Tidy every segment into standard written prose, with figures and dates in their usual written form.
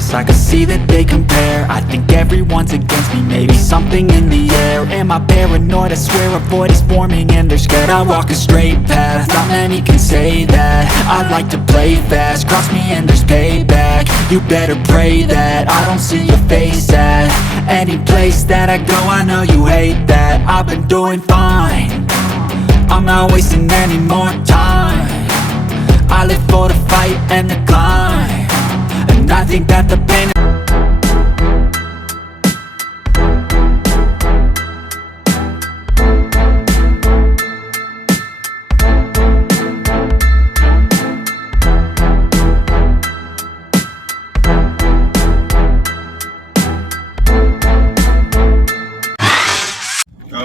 embarrassed, I can see that they compare. I think everyone's against me, maybe something in the air. Am I paranoid? I swear a void is forming and they're scared. I walk a straight path, not many can say that. I like to play fast, cross me and there's payback. You better pray that I don't see your face at any place that I go. I know you hate that. I've been doing fine, I'm not wasting any more time. I live for the fight and the climb, and I think that the pain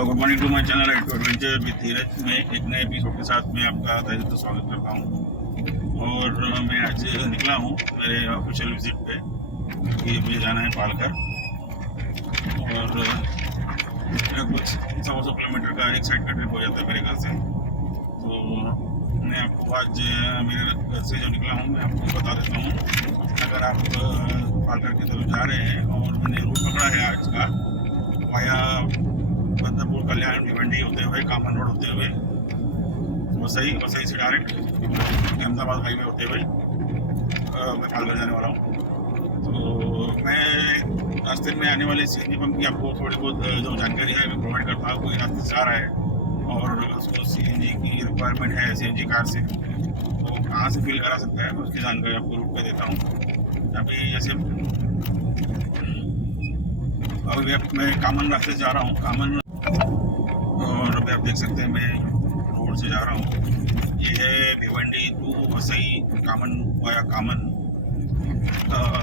good morning to my channel adventure with Dheeraj में एक नए episode के साथ मैं आपका तहे दिल से स्वागत करता हूँ। और मैं आज निकला हूँ मेरे ऑफिशियल विजिट पे, क्योंकि मुझे जाना है पालकर और कुछ 100 किलोमीटर का एक साइड का ट्रिप हो जाता है मेरे घर से। तो मैं आपको आज मेरे घर से जो निकला हूँ मैं आपको बता देता हूँ। अगर आप पालकर की तरफ जा रहे हैं और मैंने रूट पकड़ा है आज का वाया बदनापुर, कल्याण, भिवंडी होते हुए, कामन रोड होते हुए वसई से डायरेक्ट अहमदाबाद हाईवे होते हुए मैं पालघर जाने वाला हूँ। तो मैं रास्ते में आने वाले सीएनजी पंप की आपको थोड़ी बहुत जो जानकारी है मैं प्रोवाइड करता हूँ। कोई रास्ते से जा रहा है और उसको सीएनजी की रिक्वायरमेंट है सीएनजी कार से, तो कहाँ से फिल करा सकता है उसकी जानकारी आपको रूट पे देता हूँ। अभी जैसे अभी मैं कामन रास्ते से जा रहा हूँ, कामन, और अभी आप देख सकते हैं मैं रोड से जा रहा हूँ। ये है भिवंडी टू वसई कामन वाया कामन।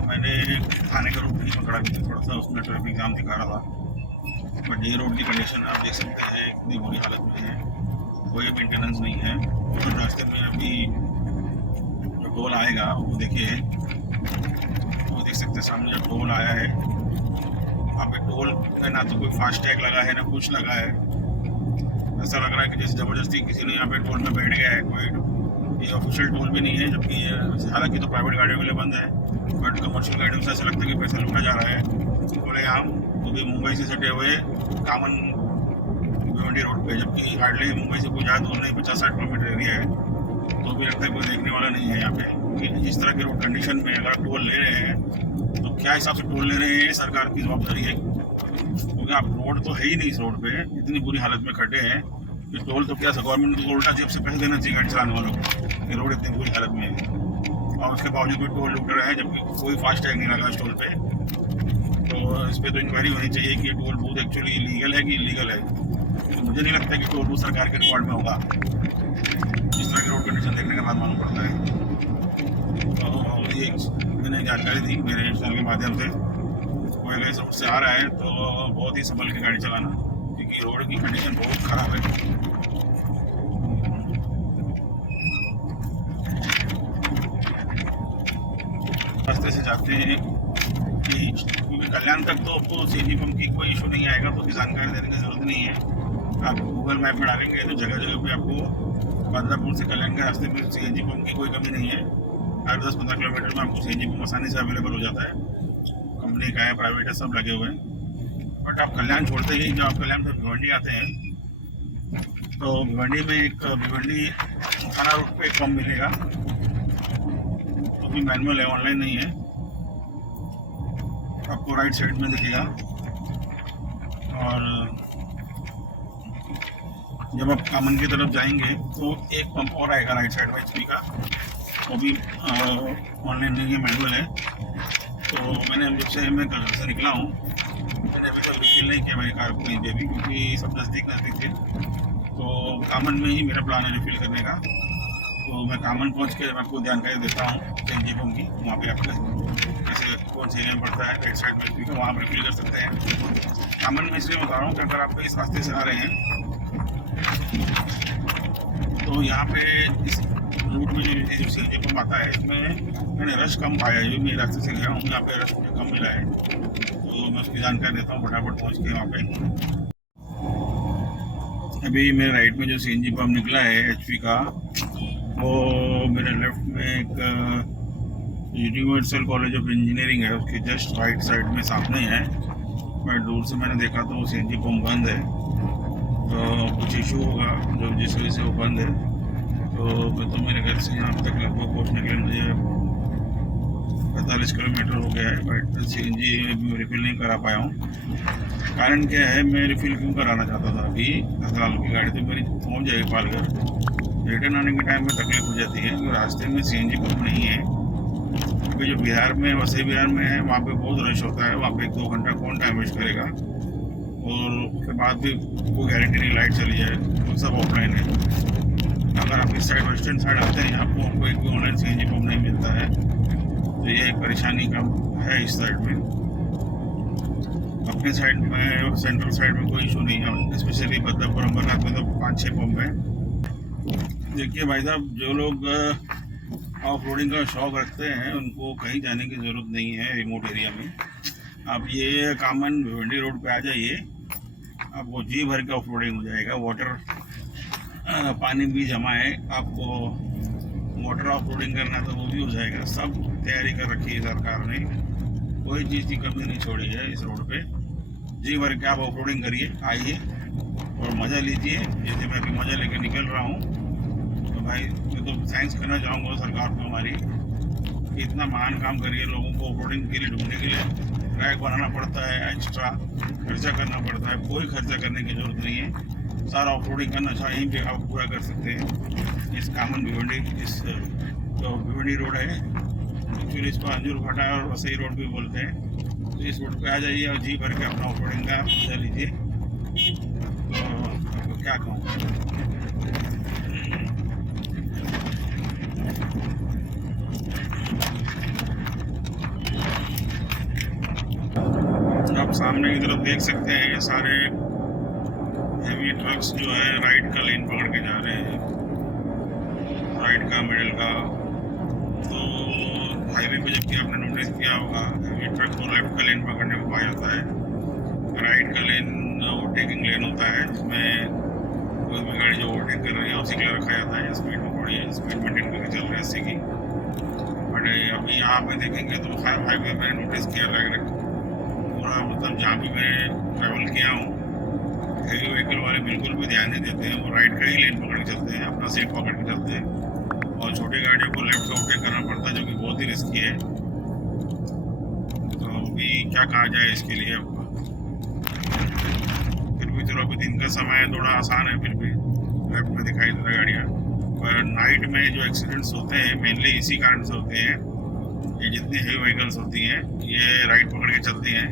मैंने थाने का रूट नहीं पकड़ा भी, थोड़ा सा उसमें ट्रैफिक जाम दिखा रहा था। बट ये रोड की कंडीशन आप देख सकते हैं इतनी बुरी हालत में है, कोई मेंटेनेंस नहीं है। और रास्ते में अभी जो टोल आएगा वो देखिए, वो देख सकते हैं सामने जो टोल आया है। वहाँ पे टोल पे ना तो कोई फास्ट टैग लगा है ना कुछ लगा है। ऐसा लग रहा है कि जैसे ज़बरदस्ती किसी ने यहाँ पे टोल में बैठ गया है। कोई ये ऑफिशियल टोल भी नहीं है, जबकि हालांकि तो प्राइवेट गाड़ियों के लिए बंद है, बट कमर्शियल गाड़ियों से ऐसा लगता है कि पैसा लूटा जा रहा है। बोले हम तो भी मुंबई से सटे हुए कामन भिवंडी रोड पे, जबकि हार्डली मुंबई से कोई ज़्यादा दूर नहीं, 50-60 किलोमीटर एरिया है। तो भी लगता है कोई देखने वाला नहीं है यहाँ पे। इस तरह की रोड कंडीशन में अगर टोल ले रहे हैं तो क्या हिसाब से टोल ले रहे हैं, सरकार की जवाबदारी है, क्योंकि आप रोड तो है ही नहीं। इस रोड पे इतनी बुरी हालत में खड्डे हैं कि टोल तो क्या, गवर्नमेंट को उल्टा जेब से पैसे देना चाहिए गाड़ी चलाने वालों को कि रोड इतनी बुरी हालत में है। और उसके बावजूद भी टोल लूट रहा है, जबकि कोई फास्ट टैग नहीं लगा इस टोल पे। तो इस पर तो इंक्वायरी होनी चाहिए कि टोल बूथ एक्चुअली लीगल है कि इलीगल है। तो मुझे नहीं लगता कि टोल बूथ सरकार के रिकॉर्ड में होगा। इस तरह की रोड कंडीशन देखने के बाद मालूम पड़ता है। तो ये मैंने जानकारी दी मेरे चैनल के माध्यम से। कोई अगर इस रोड से आ रहा है तो बहुत ही संभल के गाड़ी चलाना, क्योंकि रोड की कंडीशन बहुत ख़राब है। रास्ते से जाते हैं कि क्योंकि कल्याण तक तो आपको सीएनजी पंप की कोई इशू नहीं आएगा, तो जानकारी देने की ज़रूरत नहीं है। आप गूगल मैप में डालेंगे तो जगह जगह पे आपको बदनापुर से कल्याण के रास्ते में सीएनजी पंप की कोई कमी नहीं है। हर 10-15 किलोमीटर में आपको सीएनजी पंप आसानी से अवेलेबल हो जाता है। कंपनी का है, प्राइवेट है, सब लगे हुए हैं। बट आप कल्याण छोड़ते ही जब आप कल्याण से भिवंडी आते हैं तो भिवंडी में एक भिवंडी थाना रूट पे एक पंप मिलेगा, तो भी मैनुअल है, ऑनलाइन नहीं है। आपको राइट साइड में दिखेगा। और जब आप कामन की तरफ जाएंगे तो एक पंप और आएगा राइट साइड में एचपी का, वो भी ऑनलाइन नहीं है, मैनुअल है। तो मैंने जब से मैं घर से निकला हूँ मैंने अभी तक रिफिल नहीं किया मेरी कार को कहीं पे भी, क्योंकि सब नज़दीक थे। तो कामन में ही मेरा प्लान है रिफिल करने का। तो मैं कामन पहुँच के मैं आपको जानकारी देता हूँ सीएनजी पंप की। वहाँ पे आपका जैसे कौन सी एरिया में पड़ता है, राइट साइड में भी वहाँ पर रिफिल कर सकते हैं। कामन में इसलिए बता रहा हूँ कि अगर आप इस रास्ते से आ रहे हैं तो यहाँ पे इस रूट में जो सीएनजी पंप आता है इसमें मैंने रश कम पाया है। जो मैं रास्ते से गया हूँ यहाँ पे रश मुझे कम मिला है, तो मैं उसकी जानकारी देता हूँ फटाफट पहुँच के वहाँ पे। अभी मेरे राइट में जो सीएनजी पंप निकला है एचपी का, वो मेरे लेफ्ट में एक यूनिवर्सल कॉलेज ऑफ इंजीनियरिंग है, उसके जस्ट राइट साइड में सामने है। मैं दूर से मैंने देखा तो सीएनजी पंप बंद है, तो कुछ इशू होगा जो जिस वजह से वो बंद है। तो मेरे घर से यहाँ तक लगभग पहुँचने के लिए मुझे 45 किलोमीटर हो गया है, बट सीएनजी रिफिल नहीं करा पाया हूँ। कारण क्या है, मैं रिफिल क्यों कराना चाहता था अभी, फिलहाल की गाड़ी तो मेरी पहुँच जाएगी पालघर। रिटर्न आने के टाइम में तकलीफ हो जाती है, रास्ते में सीएनजी पंप नहीं है, क्योंकि जो बिहार में वसई बिहार में है वहाँ पे बहुत रश होता है। वहाँ पे 1-2 घंटा कौन टाइम वेस्ट करेगा, और उसके बाद भी कोई गारंटी नहीं लाइट चली जाए, तो सब ऑफलाइन है। अगर आप इस साइड वेस्टर्न साइड आते हैं, आपको एक भी ऑनलाइन सीएनजी पंप नहीं मिलता है, तो ये एक परेशानी का है इस साइड में। अपने साइड में सेंट्रल साइड में कोई इशू नहीं है, स्पेशली बद्दापुर अमरनाथ में तो 5-6 पंप है। देखिए भाई साहब, जो लोग ऑफ रोडिंग का शौक रखते हैं उनको कहीं जाने की ज़रूरत नहीं है। रिमोट एरिया में आप ये कॉमन भिवंडी रोड पे आ जाइए, आपको जी भर के ऑफ रोडिंग हो जाएगा। वाटर पानी भी जमा है, आपको वाटर ऑफ रोडिंग करना तो वो भी हो जाएगा। सब तैयारी कर रखी है सरकार ने, कोई चीज़ की कमी नहीं छोड़ी है इस रोड पे। जी भर के आप ऑफ रोडिंग करिए, आइए और मज़ा लीजिए, जैसे मैं भी मज़ा लेके निकल रहा हूँ। तो भाई मैं तो थैंक्स करना चाहूँगा सरकार को हमारी, कि इतना महान काम करिए। लोगों को ऑफ रोडिंग के लिए ढूंढने के लिए ट्रैक बनाना पड़ता है, एक्स्ट्रा खर्चा करना पड़ता है। कोई खर्चा करने की ज़रूरत नहीं है, सारा ऑफ रोडिंग का नशा यहीं पे आप पूरा कर सकते हैं। इस कॉमन भिवंडी, इस जो भिवंडी रोड है, एक्चुअली इसको अंजूर फाटा और वसई रोड भी बोलते हैं। तो इस रोड पे आ जाइए और जी भर के अपना ऑफ रोडिंग का मजा लीजिए। तो आपको क्या कहूँ, आप सामने की तरफ देख सकते हैं, ये सारे हेवी ट्रक्स जो है राइट का लेन पकड़ के जा रहे हैं, राइट का, मिडिल का। तो हाईवे पे जबकि आपने नोटिस किया होगा, हेवी ट्रक को लेफ्ट का लेन पकड़ने को कहा जाता है, राइट का लेन ओवरटेकिंग लेन होता है, जिसमें कोई भी गाड़ी जो ओवरटेक कर रही है उसी के लिए रखा जाता है। स्पीड में थोड़ी स्पीड मेंटेन करके चल रहे हैं 80 की। बट अभी यहाँ पे देखेंगे तो हाईवे में नोटिस किया लगभग पूरा, मतलब जहाँ भी मैं ट्रैवल किया हूँ, हेवी व्हीकल वाले बिल्कुल भी ध्यान नहीं देते हैं। वो राइट का ही लेन पकड़ के चलते हैं, अपना सीट पकड़ के चलते हैं, और छोटी गाड़ियों को लेफ्ट का ओवरटेक करना पड़ता है, जो कि बहुत ही रिस्की है। तो अभी क्या कहा जाए इसके लिए, फिर भी चलो अभी दिन का समय है, थोड़ा आसान है, फिर भी लेफ्ट में दिखाई दे रहा है गाड़ियाँ। पर नाइट में जो एक्सीडेंट्स होते हैं मेनली इसी कारण से होते हैं। ये जितनी हेवी व्हीकल्स होती हैं ये राइट पकड़ के चलती हैं,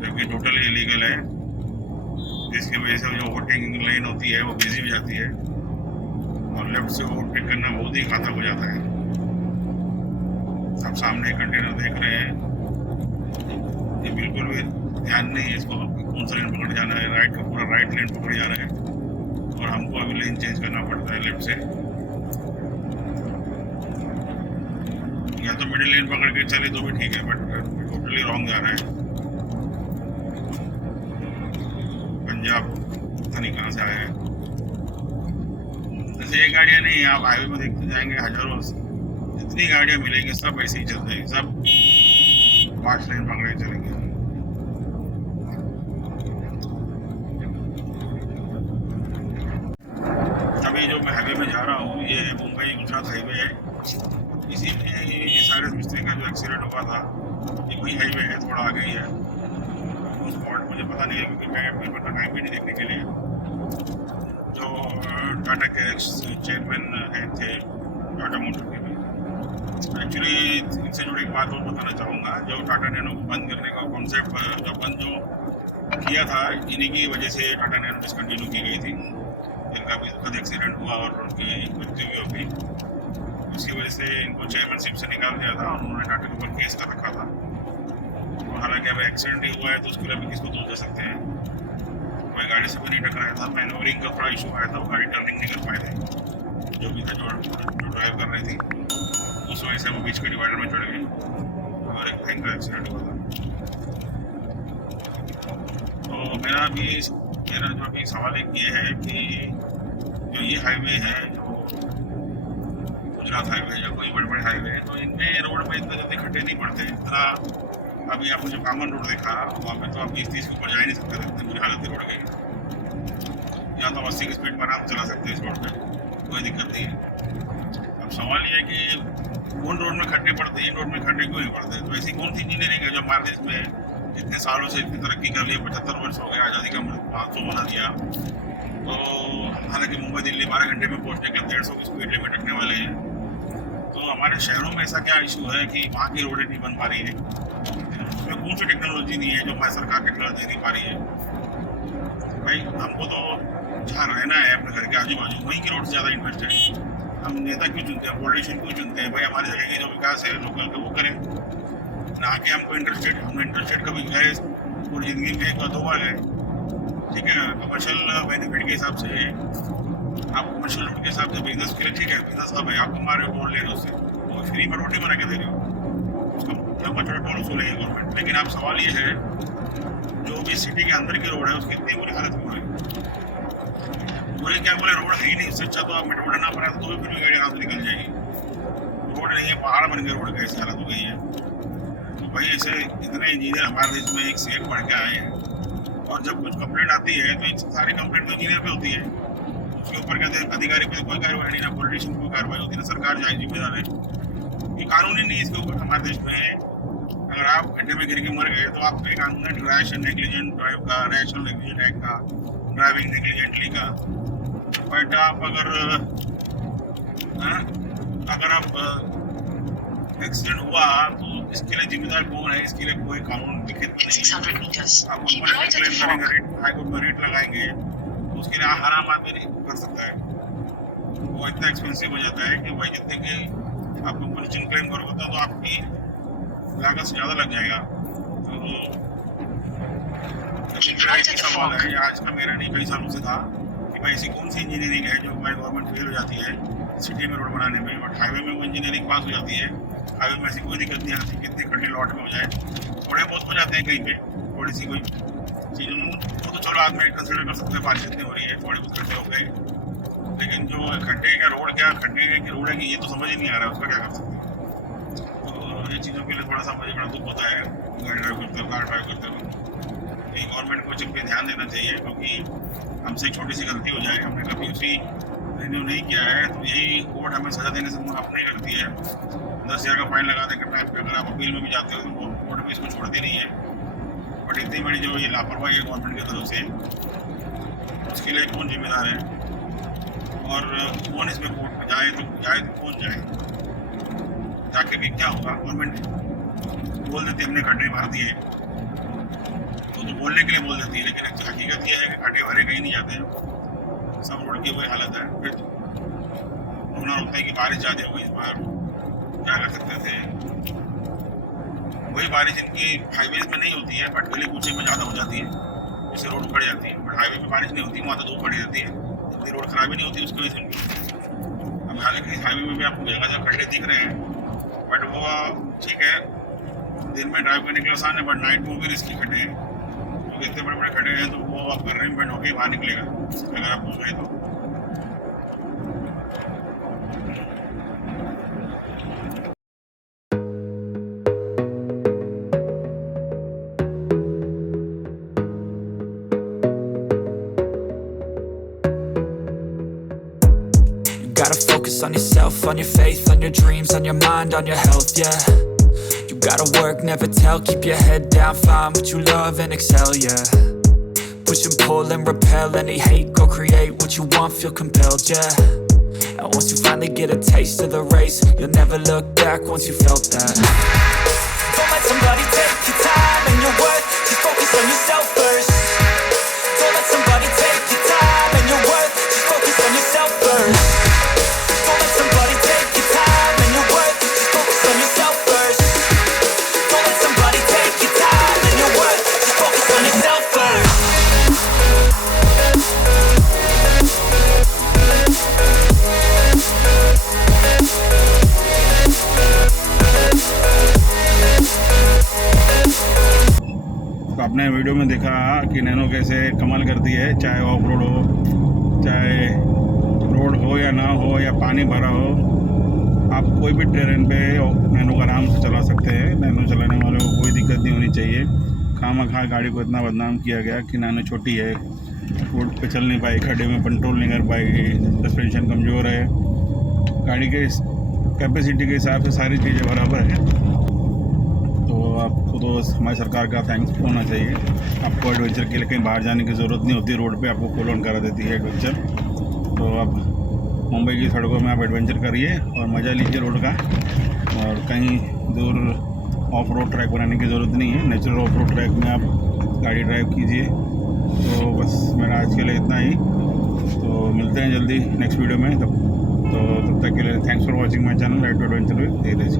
जबकि टोटली इलीगल है, जिसकी वजह से जो ओवरटेकिंग लेन होती है वो बिजी हो जाती है, और लेफ्ट से ओवरटेक करना बहुत ही घातक हो जाता है। आप सामने कंटेनर देख रहे हैं, ये बिल्कुल भी ध्यान नहीं है इसको कौन सा लेन पकड़ जाना है। राइट का पूरा राइट लेन पकड़ जा रहा है, और हमको अभी लेन चेंज करना पड़ता है लेफ्ट से, या तो मिडिल लेन पकड़ के चले तो भी ठीक है, बट टोटली रॉन्ग जा रहा है। पंजाब पता नहीं कहाँ से आया है। जैसे एक गाड़ियाँ नहीं, आप हाईवे में देखते जाएंगे हजारों, जितनी गाड़ियाँ मिलेंगी सब ऐसे ही चलते हैं, सब 5 लेन पकड़ के चलेंगे। अभी जो मैं हाईवे में जा रहा हूँ, ये मुंबई गुजरात हाईवे है। इसी में ये सारे मिस्त्री का जो एक्सीडेंट हुआ था, ये वही हाईवे है, थोड़ा आगे ही है। उस स्पॉट मुझे पता नहीं है, क्योंकि मैं अपने पर टाइम भी नहीं देखने के लिए। जो टाटा के चेयरमैन थे टाटा मोटर के भी, एक्चुअली इनसे जुड़ी एक बात और बताना चाहूँगा। जो टाटा नैनो को बंद करने का कॉन्सेप्ट जो बंद जो किया था, इन्हीं की वजह से टाटा नैनो डिसकंटिन्यू की गई थी, जिनका भी दुखद एक्सीडेंट हुआ और उनकी मृत्यु भी हो गई। उसकी वजह से इनको चेयरमैनशिप से निकाल दिया था, और उन्होंने टाटा के ऊपर केस कर रखा था। और हालांकि अब एक्सीडेंट ही हुआ है तो उसके लिए भी किसको दोष दे सकते हैं। कोई गाड़ी से भी नहीं टकराया था, मैनोवरिंग का थोड़ा इशू आया था, वो गाड़ी टर्निंग नहीं कर पाए थे, जो भी था जो ड्राइव कर रही थी, उस वजह से वो बीच के डिवाइडर में चढ़ गई और एक भयंकर एक्सीडेंट हुआ था। तो मेरा जो अभी सवाल एक ये है कि जो ये हाईवे है, जो गुजरात हाईवे या कोई बड़े बड़े हाईवे, तो इनमें रोड पे इतने जल्दी खड्डे नहीं पड़ते इतना। अभी आपने जो कामन रोड देखा वहाँ पे तो आप 20-30 के ऊपर जा ही नहीं सकते थे, इतनी बुरी हालत है रोड की। या तो 80 की स्पीड पर आप चला सकते हैं इस रोड पे, कोई दिक्कत नहीं है। अब सवाल ये है कि उन रोड में खड्डे पड़ते हैं, इन रोड में खड्डे क्यों नहीं पड़ते? तो ऐसी कौन सी इंजीनियरिंग है जो हमारे देश में इतने सालों से इतनी तरक्की कर ली? 75 वर्ष हो गया, आज़ादी का अमृत महोत्सव बना दिया। तो हालांकि मुंबई दिल्ली 12 घंटे में पहुंचने के 150 की स्पीड लिमिट रखने वाले हैं। तो हमारे शहरों में ऐसा क्या इशू है कि वहाँ की रोडें नहीं बन पा रही है? उसमें कौन सी टेक्नोलॉजी नहीं है जो हमारी सरकार टेक्नोलॉजी दे नहीं पा रही है? भाई हमको तो जहाँ रहना है अपने घर के आजू बाजू वहीं की रोड से ज़्यादा इंटरेस्ट है। हम नेता क्यों चुनते हैं, पॉलिटिशियन क्यों चुनते हैं? भाई हमारे जगह की जो विकास है लोकल का वो करें ना कि हमको इंटरेस्टेड। हम इंटरेस्टेड कभी गए पूरी ज़िंदगी में एक दो बार गए, ठीक है, कमर्शियल बेनिफिट के हिसाब से आप कमर्शियल रोड के हिसाब से बिजनेस के लिए ठीक है, बिजनेस अब है, आप हमारे टोल ले रहे हो उससे, तो फ्री में रोटी बना के दे रहे हो, उसका लंबा छोटा टोल वसूलेगी गवर्नमेंट। लेकिन आप सवाल ये है जो भी सिटी के अंदर की रोड है उसकी इतनी बुरी हालत क्यों है? बुरी क्या बोले, रोड है ही नहीं। इससे अच्छा तो आप मेट्रो ना बना तो भी फिर भी गाड़ी आराम से निकल जाएगी। रोड नहीं है, पहाड़ बन गए, रोड कैसी हालत हो गई है। तो भाई ऐसे इतने इंजीनियर हमारे देश में एक से एक बढ़ के आए हैं, और जब कुछ कंप्लेंट आती है तो इन सारी कंप्लेंट तो इंजीनियर पे होती है, उसके ऊपर कहते हैं अधिकारी पे कोई कार्रवाई नहीं, ना पॉलिटिशियन की कोई कार्रवाई होती है, ना सरकार जाए जिम्मेदार है। ये कानून ही नहीं इसके ऊपर हमारे देश में। अगर आप गड्ढे में गिर के मर गए तो आप पे कानून है रैश एंड नेग्लिजेंट ड्राइव का, रैश और नेग्लिजेंट एक्ट का, ड्राइविंग नेग्लिजेंटली का। बट आप अगर आप एक्सीडेंट हुआ तो इसके लिए जिम्मेदार कौन है? इसके लिए कोई कानून लिखित नहीं है। आप ऊपर क्लेम करेंगे, हाईकोर्ट में रेट लगाएंगे, तो उसके लिए हर आम आदमी नहीं कर सकता है। वो इतना एक्सपेंसिव हो जाता है कि भाई जितने की आप कंपनी क्लेम करोगे तो आपकी लागत से ज़्यादा लग जाएगा। तो सवाल है आज का, मेरा नहीं कई सालों से था कि भाई ऐसी कौन सी इंजीनियरिंग है जो हमारी गवर्नमेंट फेल हो जाती है सिटी में रोड बनाने में, बट हाईवे में वो इंजीनियरिंग पास हो जाती है। हाईवे में ऐसी कोई दिक्कत नहीं आती, कितने खड्डे लॉट में हो जाए, थोड़े बहुत हो जाते हैं कहीं पे, थोड़ी सी कोई चीज़ वो तो चलो आदमी कंसिडर कर सकते हैं, बारिश इतनी हो रही है, थोड़े बहुत खड्डे हो गए। लेकिन जो खड्डे का रोड क्या, खड्डे की रोड है कि ये तो समझ ही नहीं आ रहा है, उसका क्या कर सकते हैं? तो ये चीज़ों के लिए थोड़ा सा मुझे बड़ा दुख होता है गाड़ी ड्राइव करते हो, कार ड्राइव करते हो। ये गवर्नमेंट को चीज़ पे ध्यान देना चाहिए, क्योंकि हमसे एक छोटी सी गलती हो जाए, हमने कभी उसी रिन्यू नहीं किया है तो यही कोर्ट हमें सजा देने से माफ़ नहीं करती है। 10,000 का फाइन लगा देकर टाइम पे अगर आप अपील में भी जाते हो तो कोर्ट भी इसको छोड़ती नहीं है। बट इतनी बड़ी जो ये लापरवाही है गवर्नमेंट की तरफ से, उसके लिए कौन जिम्मेदार है और कौन इसमें कोर्ट में जाए तो कौन जाए? जाके भी क्या होगा? गवर्नमेंट बोल देती है हमने खड्डे भर दिए, तो बोलने के लिए बोल देती है, लेकिन हकीकत ये है कि खड्डे भरे कहीं नहीं जाते हैं। सब रोड की वही हालत है। फिर रोना रोकता है कि बारिश ज़्यादा हुई इस बार, क्या कर सकते थे? वही बारिश इनकी हाईवेज में नहीं होती है, बट गली कूचे में ज़्यादा हो जाती है, जिससे रोड उखड़ जाती है। बट हाईवे में बारिश नहीं होती, वहाँ तो धूप पड़ी रहती है, इतनी रोड खराब ही नहीं होती उसकी वजह से उनकी। अब हालांकि हाईवे में भी आपको जगह जगह खड्डे दिख रहे हैं, बट वो ठीक है, दिन में ड्राइव करने के लिए आसान है, बट नाइट में भी रिस्की खड्डे हैं। तो इतने बड़े बड़े खड्डे हैं तो वो आप घर में होकर बाहर निकलेगा अगर आप घुस गए तो। Gotta focus on yourself, on your faith, on your dreams, on your mind, on your health, yeah. You gotta work, never tell, keep your head down, find what you love and excel, yeah. Push and pull and repel any hate, go create what you want, feel compelled, yeah. And once you finally get a taste of the race, you'll never look back once you felt that. Don't let somebody take your time and your worth, just focus on yourself first. Don't let somebody take your time and your worth, just focus on yourself first. Don't let somebody take your time and your worth, just focus on yourself first. Don't let somebody take your time and your worth, just focus on yourself first. तो आपने video में देखा कि nano कैसे कमाल करती है, चाहे ऑफ रोड हो, चाहे रोड हो या ना हो, या पानी भरा हो, आप कोई भी ट्रेन पे नैनो को आराम से चला सकते हैं। नैनो चलाने वालों को कोई दिक्कत नहीं होनी चाहिए। खामखा गाड़ी को इतना बदनाम किया गया कि नैनो छोटी है, रोड पे चल नहीं पाएगी, खड्डे में कंट्रोल नहीं कर पाएगी, सस्पेंशन कमज़ोर है। गाड़ी के कैपेसिटी के हिसाब से सारी चीज़ें बराबर है। तो आपको तो हमारी सरकार का थैंक्स होना चाहिए। आपको एडवेंचर के लिए कहीं बाहर जाने की ज़रूरत नहीं होती, रोड पे आपको कूल ऑन करा देती है एडवेंचर। तो आप मुंबई की सड़कों में आप एडवेंचर करिए और मज़ा लीजिए रोड का, और कहीं दूर ऑफ रोड ट्रैक बनाने की ज़रूरत नहीं है, नेचुरल ऑफ रोड ट्रैक में आप गाड़ी ड्राइव कीजिए। तो बस मेरा आज के लिए इतना ही। तो मिलते हैं जल्दी नेक्स्ट वीडियो में। तब तक के लिए thanks for watching my channel Ride to Adventure with Dheeraj.